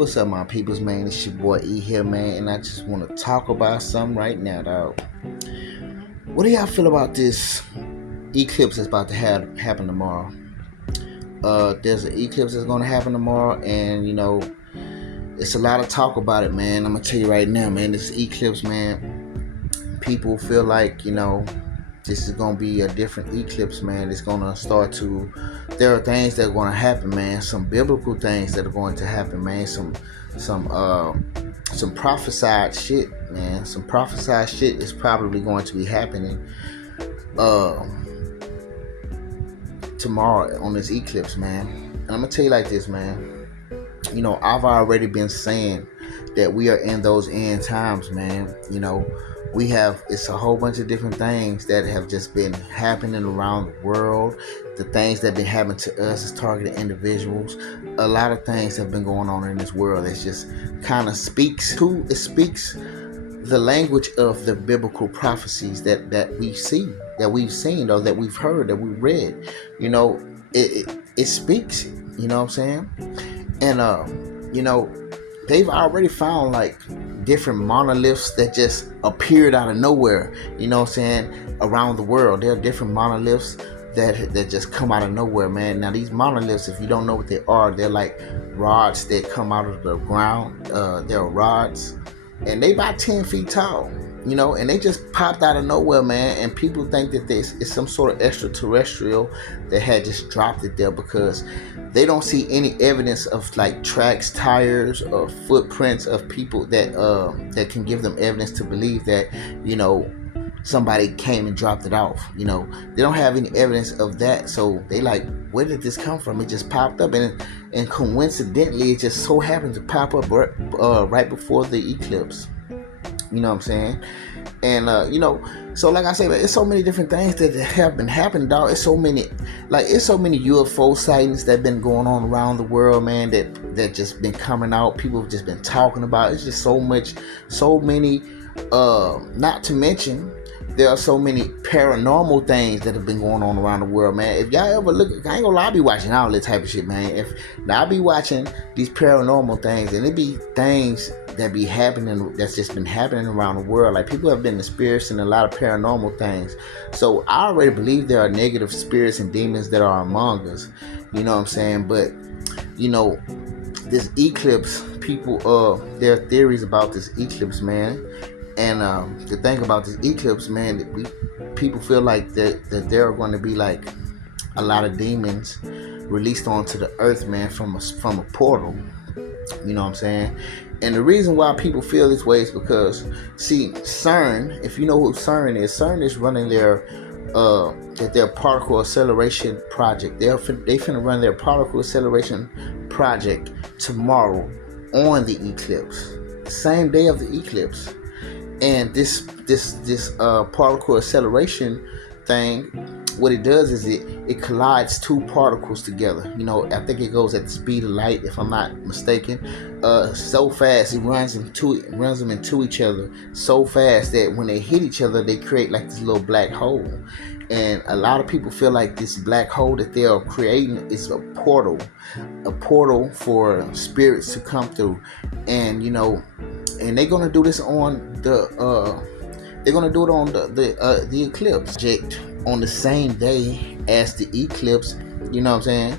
What's up, my peoples, man? It's your boy E here, man, and I just want to talk about something right now, dog. What do y'all feel about this eclipse that's about to happen tomorrow? There's an eclipse that's going to happen tomorrow, and it's a lot of talk about it, man. I'm gonna tell you right now, man. This eclipse, man. People feel like this is gonna be a different eclipse, man. It's gonna start to. There are things that are gonna happen, man. Some biblical things that are going to happen, man. Some prophesied shit, man. Some prophesied shit is probably going to be happening tomorrow on this eclipse, man. And I'm gonna tell you like this, man. I've already been saying that we are in those end times, man. It's a whole bunch of different things that have just been happening around the world. The things that have been happening to us as targeted individuals. A lot of things have been going on in this world. It just kind of speaks the language of the biblical prophecies that we see, that we've seen, or that we've heard, that we've read. It speaks. You know what I'm saying? And they've already found like different monoliths that just appeared out of nowhere, around the world. There are different monoliths that just come out of nowhere, man. Now these monoliths, if you don't know what they are, they're like rods that come out of the ground. They're rods, and they about 10 feet tall, and they just popped out of nowhere, man. And people think that this is some sort of extraterrestrial that had just dropped it there, because they don't see any evidence of like tracks, tires, or footprints of people that can give them evidence to believe that somebody came and dropped it off. They don't have any evidence of that, so they like, where did this come from? It just popped up, and coincidentally, it just so happened to pop up right before the eclipse. You know what I'm saying? And so like I say, man, it's so many different things that have been happening, dog. It's so many UFO sightings that have been going on around the world, man, that just been coming out. People have just been talking about. It's just so many. Not to mention, there are so many paranormal things that have been going on around the world, man. If y'all ever look, I ain't gonna lie, I be watching all that type of shit, man. I be watching these paranormal things, and it be things that be happening, that's just been happening around the world. Like, people have been experiencing a lot of paranormal things. So I already believe there are negative spirits and demons that are among us. You know what I'm saying? But this eclipse, people, there are theories about this eclipse, man. And the thing about this eclipse, man, people feel like that there are going to be like a lot of demons released onto the earth, man, from a portal. You know what I'm saying? And the reason why people feel this way is because, see, CERN, if you know who CERN is running their particle acceleration project. They finna run their particle acceleration project tomorrow on the eclipse, the same day of the eclipse. And this particle acceleration thing, what it does is it collides two particles together. I think it goes at the speed of light, if I'm not mistaken. So fast, it runs them into each other so fast that when they hit each other, they create like this little black hole. And a lot of people feel like this black hole that they are creating is a portal for spirits to come through. And and they're gonna do this on they're gonna do it on the eclipse project on the same day as the eclipse. You know what I'm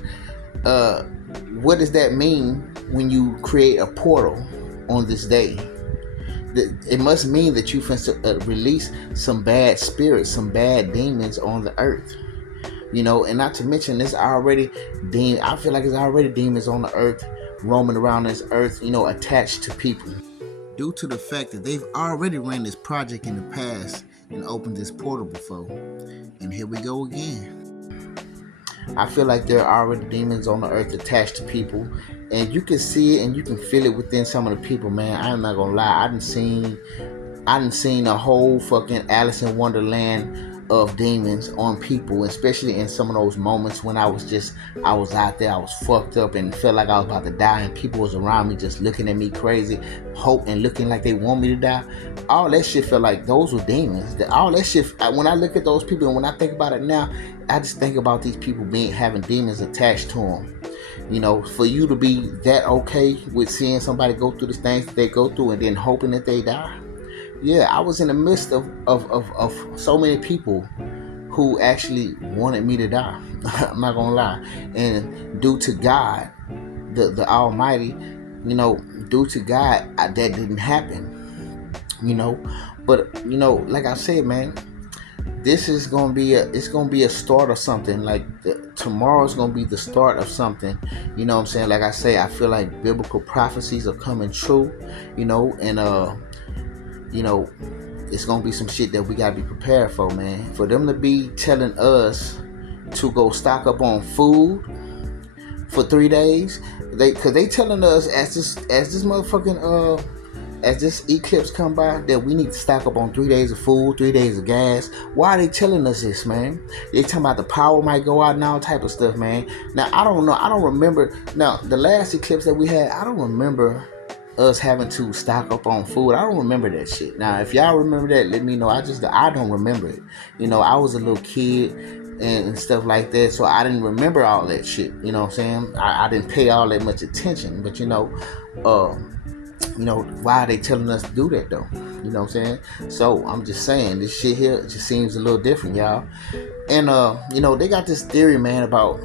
saying? What does that mean when you create a portal on this day? It must mean that you release some bad spirits, some bad demons on the earth. And not to mention, I feel like there's already demons on the earth, roaming around this earth, attached to people, due to the fact that they've already ran this project in the past and opened this portal before. And here we go again. I feel like there are already demons on the earth attached to people, and you can see it and you can feel it within some of the people, man. I'm not gonna lie, I done seen a whole fucking Alice in Wonderland of demons on people, especially in some of those moments when I was out there, I was fucked up and felt like I was about to die, and people was around me just looking at me crazy, hope, and looking like they want me to die. All that shit felt like those were demons. All that shit, when I look at those people and when I think about it now, I just think about these people having demons attached to them. For you to be that okay with seeing somebody go through the things that they go through and then hoping that they die. Yeah, I was in the midst of so many people who actually wanted me to die. I'm not gonna lie. And due to God, the Almighty, due to God, that didn't happen. But like I said, man, this is gonna be a start of something. Like tomorrow's gonna be the start of something. You know what I'm saying? Like I say, I feel like biblical prophecies are coming true. And it's gonna be some shit that we gotta be prepared for, man. For them to be telling us to go stock up on food for 3 days, cause they telling us as this motherfucking as this eclipse come by that we need to stock up on 3 days of food, 3 days of gas. Why are they telling us this, man? They talking about the power might go out and all type of stuff, man. Now I don't know. I don't remember. Now the last eclipse that we had, I don't remember us having to stock up on food. I don't remember that shit. Now if y'all remember that, let me know. I don't remember it. I was a little kid and stuff like that, so I didn't remember all that shit. You know what I'm saying? I didn't pay all that much attention. But why are they telling us to do that though? You know what I'm saying? So I'm just saying, this shit here just seems a little different, y'all. And they got this theory, man, about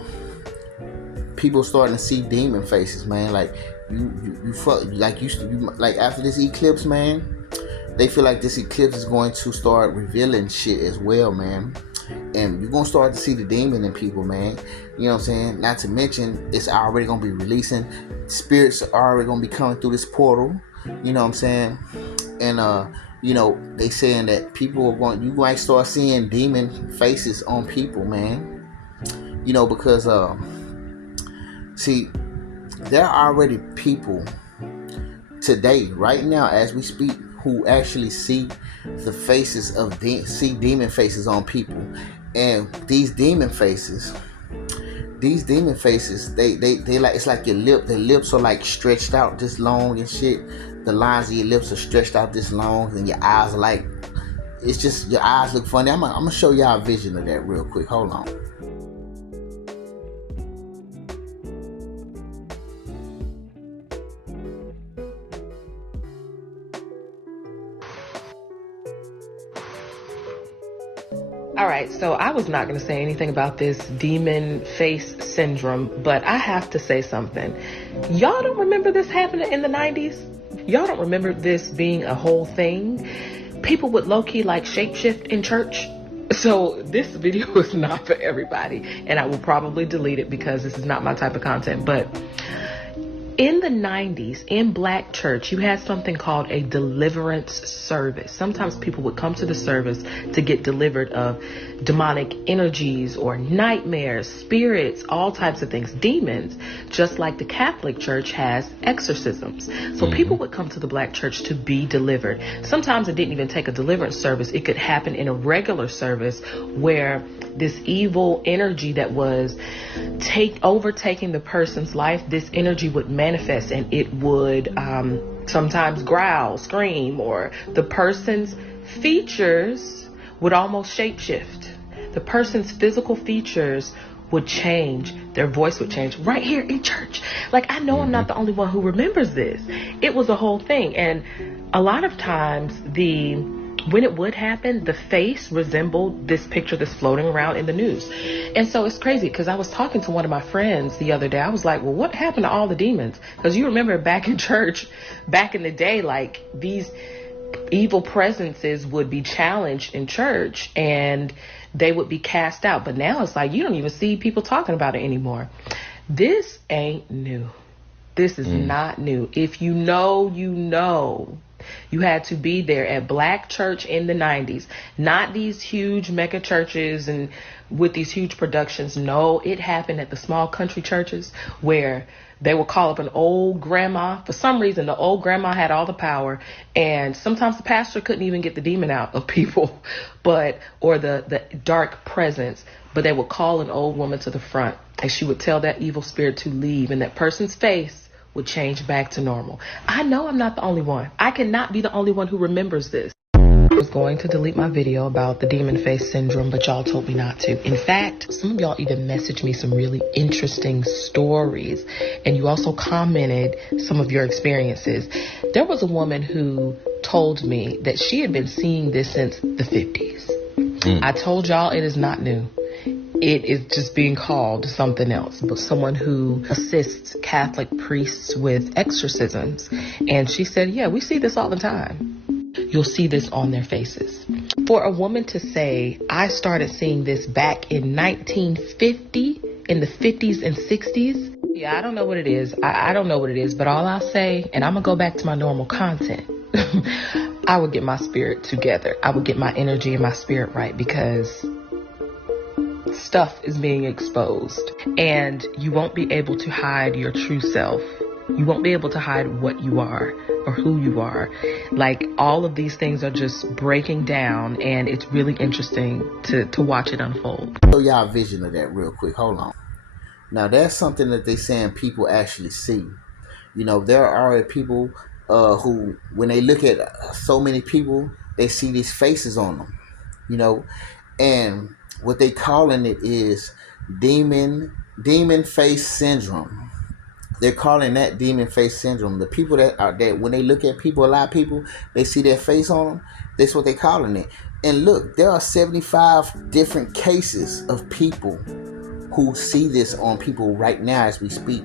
people starting to see demon faces, man. Like you fuck, like used to, like after this eclipse, man. They feel like this eclipse is going to start revealing shit as well, man. And you're gonna start to see the demon in people, man. You know what I'm saying? Not to mention, it's already gonna be releasing. Spirits are already gonna be coming through this portal. You know what I'm saying? And they saying that you might start seeing demon faces on people, man. Because see, there are already people today, right now, as we speak, who actually see the faces of demon faces on people. And these demon faces, they like, it's like the lips are like stretched out this long and shit. The lines of your lips are stretched out this long, and your eyes are like, it's just, your eyes look funny. I'm gonna show y'all a vision of that real quick. Hold on. All right, so I was not going to say anything about this demon face syndrome, but I have to say something. Y'all don't remember this happening in the 90s? Y'all don't remember this being a whole thing? People would low-key like shapeshift in church. So this video is not for everybody, and I will probably delete it because this is not my type of content. But in the 90s, in black church, you had something called a deliverance service. Sometimes people would come to the service to get delivered of demonic energies or nightmares, spirits, all types of things, demons, just like the Catholic Church has exorcisms. So people would come to the black church to be delivered. Sometimes it didn't even take a deliverance service. It could happen in a regular service where this evil energy that was overtaking the person's life, this energy would manifest, and it would sometimes growl, scream, or the person's features would almost shapeshift. The person's physical features would change. Their voice would change right here in church. Like, I know I'm not the only one who remembers this. It was a whole thing. And a lot of times when it would happen, the face resembled this picture that's floating around in the news. And so it's crazy because I was talking to one of my friends the other day. I was like, well, what happened to all the demons? Because you remember back in church, back in the day, like these evil presences would be challenged in church and they would be cast out. But now it's like you don't even see people talking about it anymore. This ain't new. This is not new. If you know, you know. You had to be there at black church in the 90s, not these huge mega churches and with these huge productions. No, it happened at the small country churches where they would call up an old grandma. For some reason, the old grandma had all the power, and sometimes the pastor couldn't even get the demon out of people, or the dark presence. But they would call an old woman to the front, and she would tell that evil spirit to leave, and that person's face would change back to normal. I know I'm not the only one. I cannot be the only one who remembers this. was going to delete my video about the demon face syndrome, but y'all told me not to. In fact, some of y'all even messaged me some really interesting stories, and you also commented some of your experiences. There was a woman who told me that she had been seeing this since the 50s. I told y'all it is not new. It is just being called something else, but someone who assists Catholic priests with exorcisms. And she said, yeah, we see this all the time. You'll see this on their faces. For a woman to say, I started seeing this back in 1950, in the 50s and 60s. Yeah, I don't know what it is. I don't know what it is, but all I'll say, and I'm going to go back to my normal content. I would get my spirit together. I would get my energy and my spirit right, because stuff is being exposed, and you won't be able to hide your true self. You won't be able to hide what you are or who you are. Like, all of these things are just breaking down, and it's really interesting to watch it unfold. Show y'all a vision of that real quick. Hold on. Now, that's something that they saying people actually see. You know, there are people who, when they look at so many people, they see these faces on them. You know, and what they calling it is demon face syndrome. They're calling that demon face syndrome. The people that are that when they look at people, a lot of people, they see their face on them. That's what they're calling it. And look, there are 75 different cases of people who see this on people right now as we speak.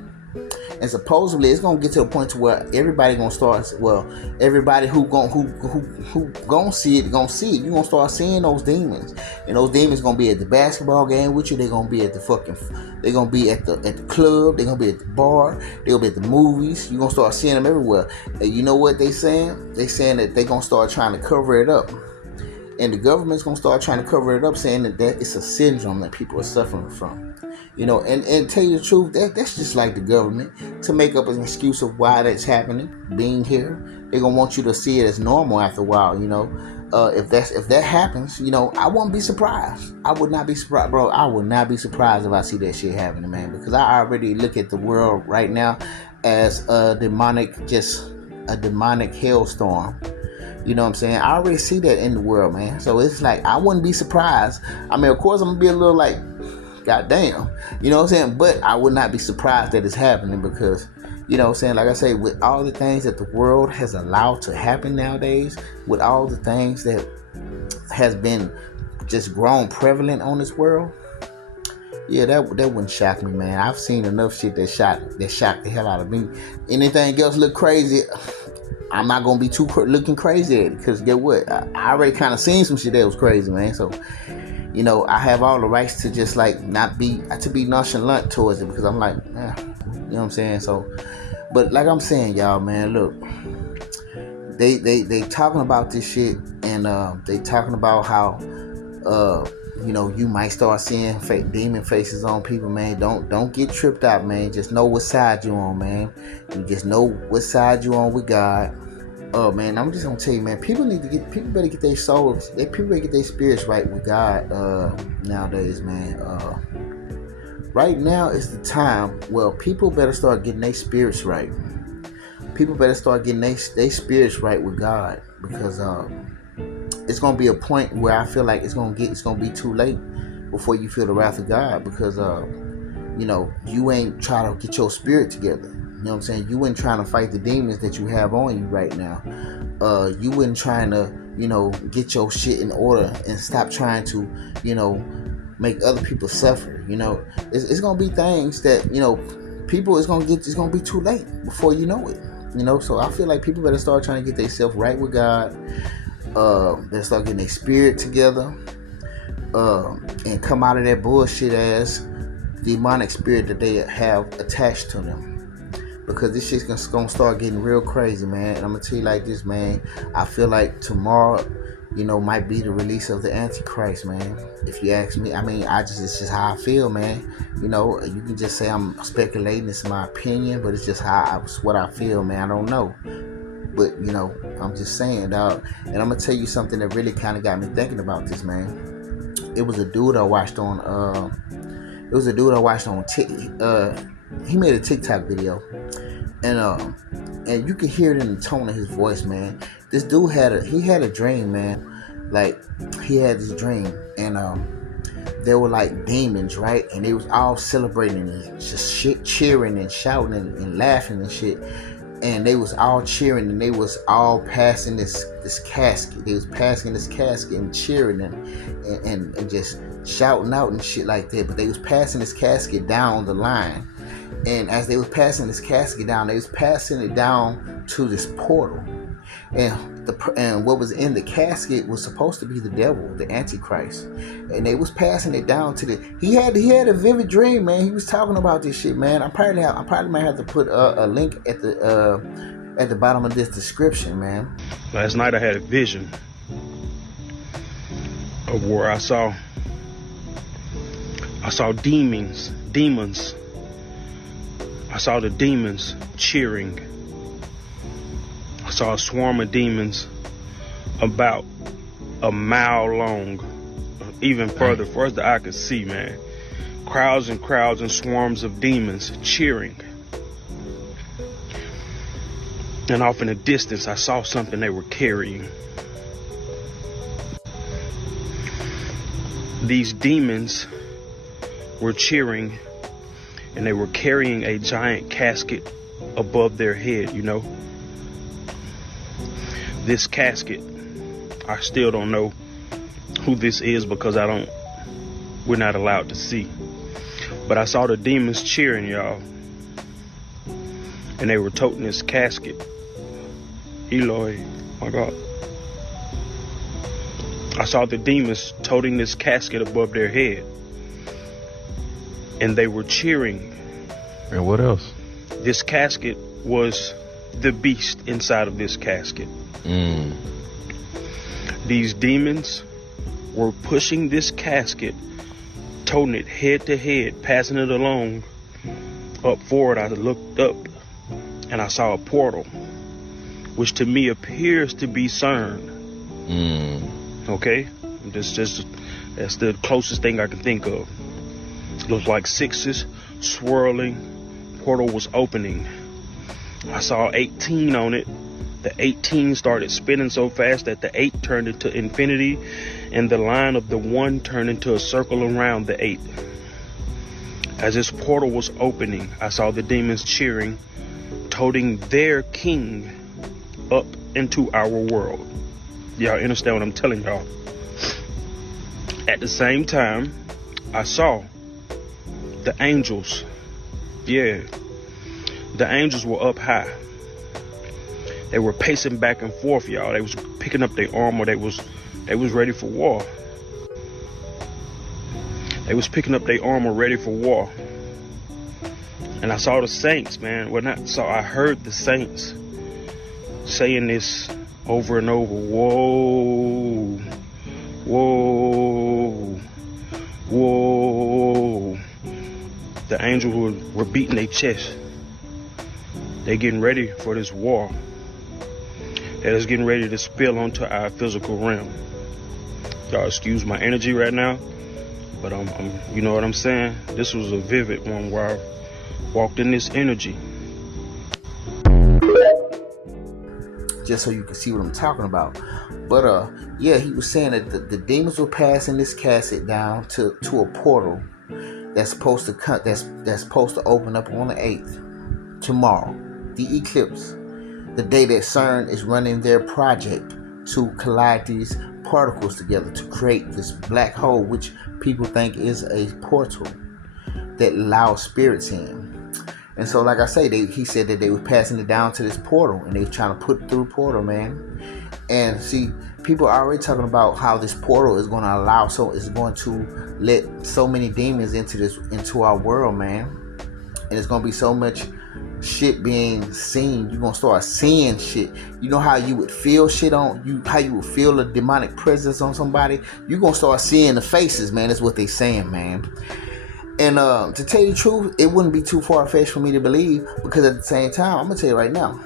And supposedly it's gonna get to a point to where everybody gonna start. Well, everybody who gonna see it gonna see it. You gonna start seeing those demons, and those demons gonna be at the basketball game with you. They gonna be at the They gonna be at the club. They gonna be at the bar. They gonna be at the movies. You gonna start seeing them everywhere. And you know what they saying? They saying that they gonna start trying to cover it up. And the government's gonna start trying to cover it up, saying that it's a syndrome that people are suffering from. You know, and tell you the truth, that's just like the government to make up an excuse of why that's happening, being here. They're gonna want you to see it as normal after a while. You know, if that happens, you know, I won't be surprised. I would not be surprised, bro. I would not be surprised if I see that shit happening, man, because I already look at the world right now as a demonic hailstorm. You know what I'm saying? I already see that in the world, man. So it's like, I wouldn't be surprised. I mean, of course, I'm gonna be a little like, God damn, you know what I'm saying? But I would not be surprised that it's happening, because, you know what I'm saying, like I say, with all the things that the world has allowed to happen nowadays, with all the things that has been just grown prevalent on this world, yeah, that wouldn't shock me, man. I've seen enough shit that shocked the hell out of me. Anything else look crazy, I'm not gonna be too looking crazy at it, because get what? I already kind of seen some shit that was crazy, man. So, you know, I have all the rights to just like not be nonchalant towards it, because I'm like, you know what I'm saying? So, but like I'm saying, y'all, man, look, they talking about this shit, and they talking about how you know, you might start seeing fake demon faces on people, man. Don't get tripped out, man. Just know what side you on, man. You just know what side you on with God. Man, I'm just gonna tell you, man, people better get their souls, people better get their spirits right with God nowadays, man. Right now is the time. Well, people better start getting their spirits right. People better start getting their spirits right with God, because it's gonna be a point where I feel like it's gonna be too late before you feel the wrath of God, because you know, you ain't trying to get your spirit together. You know what I'm saying? You ain't trying to fight the demons that you have on you right now. You ain't trying to, you know, get your shit in order and stop trying to, you know, make other people suffer. You know, it's gonna be things that, you know, people it's gonna be too late before you know it. You know, so I feel like people better start trying to get themselves right with God. Better start getting their spirit together, and come out of that bullshit ass demonic spirit that they have attached to them. Because this shit's gonna start getting real crazy, man. And I'm gonna tell you like this, man. I feel like tomorrow, you know, might be the release of the Antichrist, man. If you ask me, I mean, it's just how I feel, man. You know, you can just say I'm speculating. It's my opinion, but it's just what I feel, man. I don't know, but you know, I'm just saying, dog. And I'm gonna tell you something that really kind of got me thinking about this, man. It was a dude I watched on. He made a TikTok video, and you can hear it in the tone of his voice, man. This dude had a dream, man. Like, he had this dream, and there were like demons, right? And they was all celebrating and just shit, cheering and shouting and laughing and shit. And they was all cheering, and they was all passing this casket. They was passing this casket and cheering and just shouting out and shit like that. But they was passing this casket down the line. And as they was passing this casket down, they was passing it down to this portal. And what was in the casket was supposed to be the devil, the Antichrist. And they was passing it down to the. He had a vivid dream, man. He was talking about this shit, man. I probably might have to put a link at the bottom of this description, man. Last night I had a vision of where I saw demons. I saw the demons cheering. I saw a swarm of demons about a mile long, even further I could see, man. Crowds and swarms of demons cheering. And off in the distance, I saw something they were carrying. These demons were cheering, and they were carrying a giant casket above their head, you know. This casket, I still don't know who this is because we're not allowed to see. But I saw the demons cheering, y'all. And they were toting this casket. Eloi, my God. I saw the demons toting this casket above their head. And they were cheering. And what else? This casket was the beast inside of this casket. These demons were pushing this casket, toting it head to head, passing it along. Up forward, I looked up and I saw a portal, which to me appears to be CERN. Okay? That's the closest thing I can think of. It looked like sixes swirling. Portal was opening. I saw 18 on it. The 18 started spinning so fast that the 8 turned into infinity, and the line of the 1 turned into a circle around the 8. As this portal was opening, I saw the demons cheering, toting their king up into our world. Y'all understand what I'm telling y'all? At the same time, I saw the angels. Yeah, the angels were up high. They were pacing back and forth, y'all. They was picking up their armor. They was ready for war. They was picking up their armor, ready for war. And I saw the saints, man. I heard the saints saying this over and over. Whoa, whoa, whoa. The angels were beating their chest. They getting ready for this war that is getting ready to spill onto our physical realm. Y'all excuse my energy right now, but I'm you know what I'm saying? This was a vivid one where I walked in this energy. Just so you can see what I'm talking about. But yeah, he was saying that the demons were passing this casket down to a portal that's supposed to cut that's supposed to open up on the 8th, tomorrow, the eclipse, the day that CERN is running their project to collide these particles together to create this black hole, which people think is a portal that allows spirits in. And so, like I say, he said that they were passing it down to this portal, and they were trying to put it through portal, man. And see, people are already talking about how this portal is going to let so many demons into our world, man. And it's going to be so much shit being seen. You're gonna start seeing shit. You know how you would feel shit on you, how you would feel a demonic presence on somebody? You're gonna start seeing the faces, man. That's what they saying, man. And to tell you the truth, it wouldn't be too far-fetched for me to believe, because at the same time, I'm gonna tell you right now,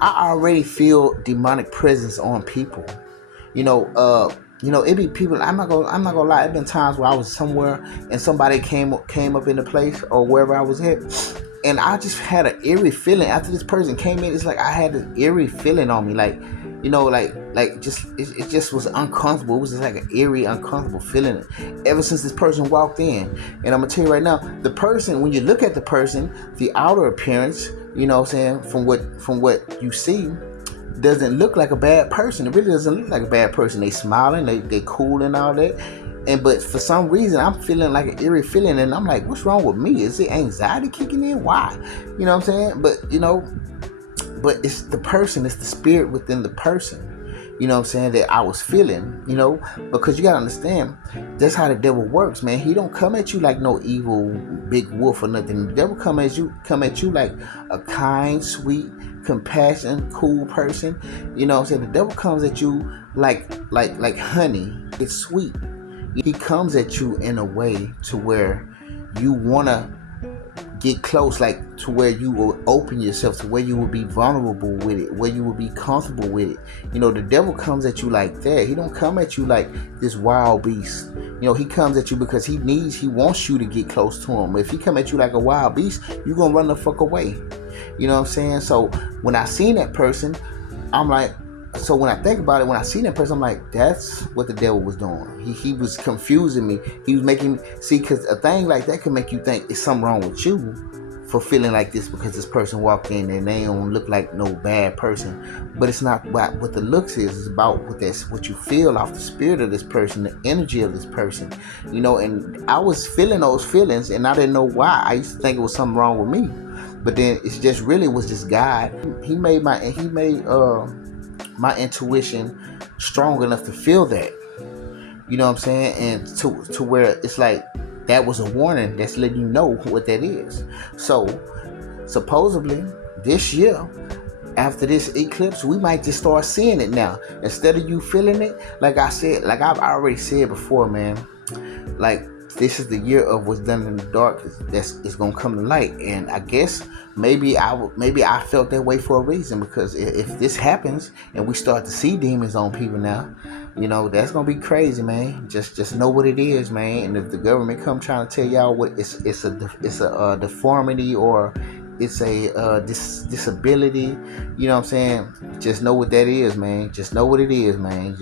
I already feel demonic presence on people. You know, it be people. I'm not gonna lie. It been times where I was somewhere and somebody came up in the place or wherever I was at, and I just had an eerie feeling after this person came in. It's like I had an eerie feeling on me, like Just it just was uncomfortable. It was just like an eerie, uncomfortable feeling ever since this person walked in. And I'm gonna tell you right now, the person, when you look at the person, the outer appearance, from what you see, doesn't look like a bad person. It really doesn't look like a bad person. They smiling, they cool and all that. But for some reason, I'm feeling like an eerie feeling, and I'm like, what's wrong with me? Is it anxiety kicking in? Why? You know what I'm saying? But it's the person, it's the spirit within the person. You know what I'm saying, that I was feeling, because you gotta understand, that's how the devil works, man. He don't come at you like no evil big wolf or nothing. The devil come at you like a kind, sweet, compassionate, cool person. You know what I'm saying? The devil comes at you like honey. It's sweet. He comes at you in a way to where you wanna get close, like to where you will open yourself, to where you will be vulnerable with it, where you will be comfortable with it. The devil comes at you like that. He don't come at you like this wild beast. He comes at you because he wants you to get close to him. If he come at you like a wild beast, you're gonna run the fuck away. You know what I'm saying? So when I seen that person, I'm like, so when I think about it, when I see that person, I'm like, that's what the devil was doing. He was confusing me. He was making me see, because a thing like that can make you think it's something wrong with you for feeling like this, because this person walked in and they don't look like no bad person. But it's not what the looks is. It's about what you feel off the spirit of this person, the energy of this person. And I was feeling those feelings, and I didn't know why. I used to think it was something wrong with me, but then it's just really was just God. He made my intuition strong enough to feel that. You know what I'm saying? And to where it's like that was a warning that's letting you know what that is. So supposedly this year, after this eclipse, we might just start seeing it now. Instead of you feeling it, like I said, like I've already said before, man, like this is the year of what's done in the dark is gonna come to light. And I guess maybe I felt that way for a reason, because if this happens and we start to see demons on people now, that's gonna be crazy, man. Just know what it is, man. And if the government come trying to tell y'all what it's a deformity, or it's a disability, you know what I'm saying, just know what that is, man. Just know what it is, man.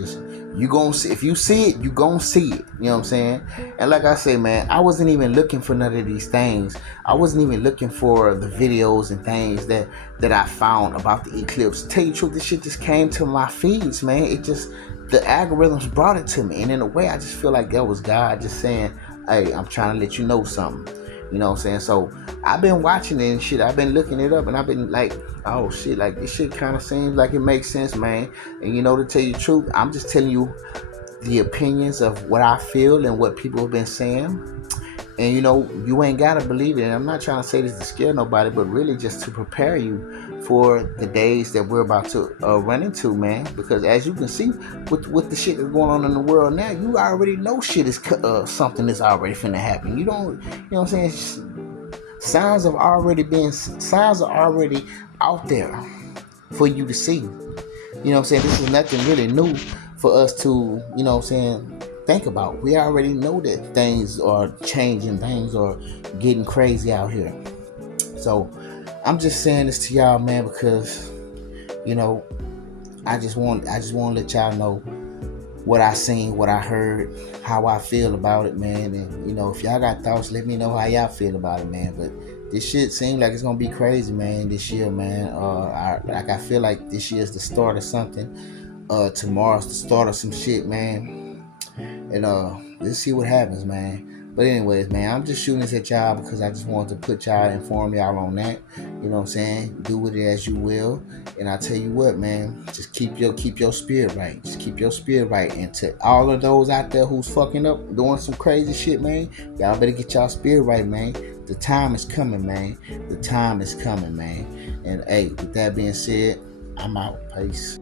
You gonna see, if you see it, you gonna see it. You know what I'm saying? And like I say, man, I wasn't even looking for none of these things. I wasn't even looking for the videos and things that I found about the eclipse. To tell you the truth, this shit just came to my feeds, man. It just, the algorithms brought it to me. And in a way, I just feel like that was God just saying, hey, I'm trying to let you know something. You know what I'm saying? So I've been watching it and shit. I've been looking it up, and I've been like, oh shit, like this shit kind of seems like it makes sense, man. And to tell you the truth, I'm just telling you the opinions of what I feel and what people have been saying. And you ain't gotta believe it. And I'm not trying to say this to scare nobody, but really just to prepare you for the days that we're about to run into, man. Because as you can see, with the shit that's going on in the world now, you already know shit is something that's already finna happen. You know what I'm saying? Signs are already out there for you to see. You know what I'm saying? This is nothing really new for us to, think about. We already know that things are changing, things are getting crazy out here. So I'm just saying this to y'all, man, because I just want to let y'all know what I seen, what I heard, how I feel about it, man. And if y'all got thoughts, let me know how y'all feel about it, man. But this shit seems like it's gonna be crazy, man, this year, man. I feel like this year's the start of something. Tomorrow's the start of some shit, man. And let's see what happens, man. But anyways, man, I'm just shooting this at y'all because I just wanted to put y'all, inform y'all on that. You know what I'm saying? Do with it as you will. And I tell you what, man, just keep your spirit right. Just keep your spirit right. And to all of those out there who's fucking up, doing some crazy shit, man, y'all better get y'all spirit right, man. The time is coming, man. The time is coming, man. And hey, with that being said, I'm out. Peace.